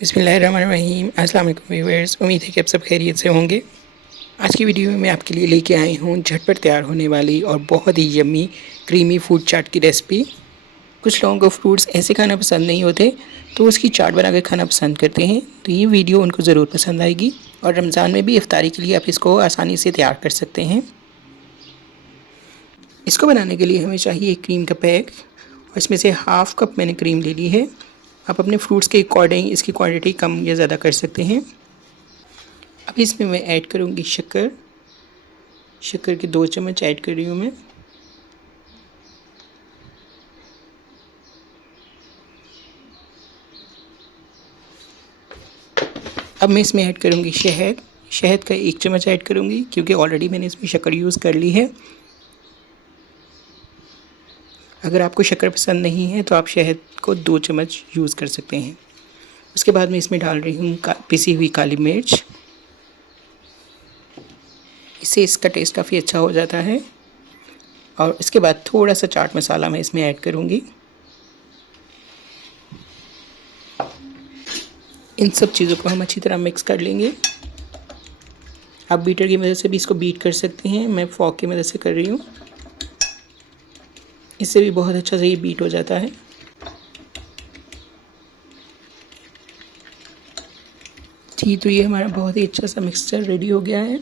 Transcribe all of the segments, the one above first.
बिस्मिल्लाहिर्रहमानिर्रहीम। अस्सलाम वालेकुम व्यूअर्स, उम्मीद है कि आप सब खैरियत से होंगे। आज की वीडियो में मैं आपके लिए लेके आई हूँ झटपट तैयार होने वाली और बहुत ही यम्मी क्रीमी फ्रूट चाट की रेसिपी। कुछ लोगों को फ्रूट्स ऐसे खाना पसंद नहीं होते तो उसकी चाट बना कर खाना पसंद करते हैं, तो ये वीडियो उनको ज़रूर पसंद आएगी। और रमज़ान में भी इफ्तारी के लिए आप इसको आसानी से तैयार कर सकते हैं। इसको बनाने के लिए हमें चाहिए एक क्रीम का पैक, और इसमें से हाफ़ कप मैंने क्रीम ले ली है। आप अपने फ्रूट्स के अकॉर्डिंग इसकी क्वांटिटी कम या ज़्यादा कर सकते हैं। अब इसमें मैं ऐड करूँगी शक्कर के 2 चम्मच ऐड कर रही हूँ मैं। अब मैं इसमें ऐड करूँगी शहद का 1 चम्मच ऐड करूँगी, क्योंकि ऑलरेडी मैंने इसमें शक्कर यूज़ कर ली है। अगर आपको शक्कर पसंद नहीं है तो आप शहद को 2 चम्मच यूज़ कर सकते हैं। उसके बाद मैं इसमें डाल रही हूँ पिसी हुई काली मिर्च, इससे इसका टेस्ट काफ़ी अच्छा हो जाता है। और इसके बाद थोड़ा सा चाट मसाला मैं इसमें ऐड करूँगी। इन सब चीज़ों को हम अच्छी तरह मिक्स कर लेंगे। आप बीटर की मदद से भी इसको बीट कर सकते हैं, मैं फॉक की मदद से कर रही हूँ, इससे भी बहुत अच्छा से ये बीट हो जाता है। जी, तो ये हमारा बहुत ही अच्छा सा मिक्सचर रेडी हो गया है।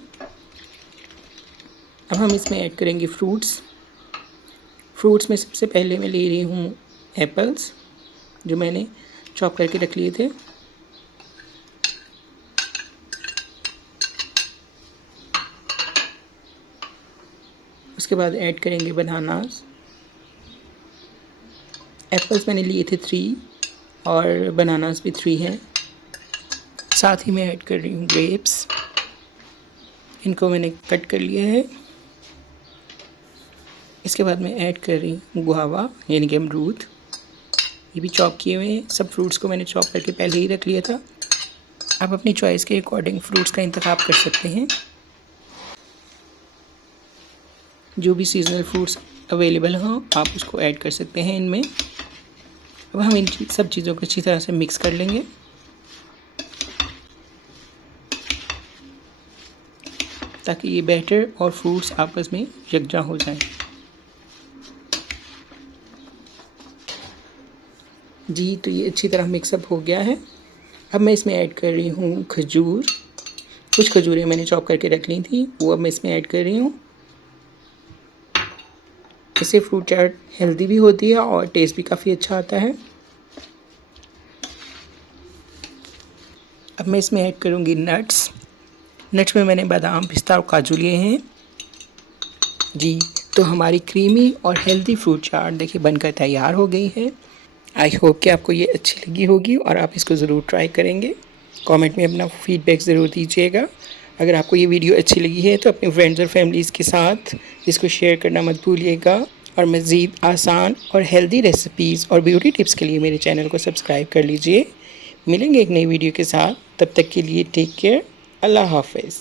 अब हम इसमें ऐड करेंगे फ्रूट्स में सबसे पहले मैं ले रही हूँ एप्पल्स, जो मैंने चॉप करके रख लिए थे। उसके बाद ऐड करेंगे बनानास। एप्पल्स मैंने लिए थे 3 और बनानास भी 3 हैं। साथ ही मैं ऐड कर रही हूँ ग्रेप्स, इनको मैंने कट कर लिया है। इसके बाद मैं ऐड कर रही हूँ गुआवा यानी कि अमरूद, ये भी चॉप किए हुए हैं। सब फ्रूट्स को मैंने चॉप करके पहले ही रख लिया था। आप अपनी चॉइस के अकॉर्डिंग फ्रूट्स का इंतखाब कर सकते हैं। जो भी सीजनल फ्रूट्स अवेलेबल हों आप उसको ऐड कर सकते हैं इनमें। अब हम इन सब चीज़ों को अच्छी तरह से मिक्स कर लेंगे। ताकि ये बैटर और फ्रूट्स आपस में यकजा हो जाएं। जी, तो ये अच्छी तरह मिक्सअप हो गया है। अब मैं इसमें ऐड कर रही हूँ खजूर। कुछ खजूरें मैंने चॉप करके रख ली थी, वो अब मैं इसमें ऐड कर रही हूँ। इससे फ्रूट चाट हेल्दी भी होती है और टेस्ट भी काफ़ी अच्छा आता है। अब मैं इसमें ऐड करूँगी नट्स में मैंने बादाम, पिस्ता और काजू लिए हैं। जी, तो हमारी क्रीमी और हेल्दी फ्रूट चाट देखिए बनकर तैयार हो गई है। आई होप कि आपको ये अच्छी लगी होगी और आप इसको ज़रूर ट्राई करेंगे। कमेंट में अपना फीडबैक ज़रूर दीजिएगा। अगर आपको ये वीडियो अच्छी लगी है तो अपने फ्रेंड्स और फैमिलीज़ के साथ इसको शेयर करना मत भूलिएगा। और मज़ीद आसान और हेल्दी रेसिपीज़ और ब्यूटी टिप्स के लिए मेरे चैनल को सब्सक्राइब कर लीजिए। मिलेंगे एक नई वीडियो के साथ, तब तक के लिए टेक केयर। अल्लाह हाफ़िज़।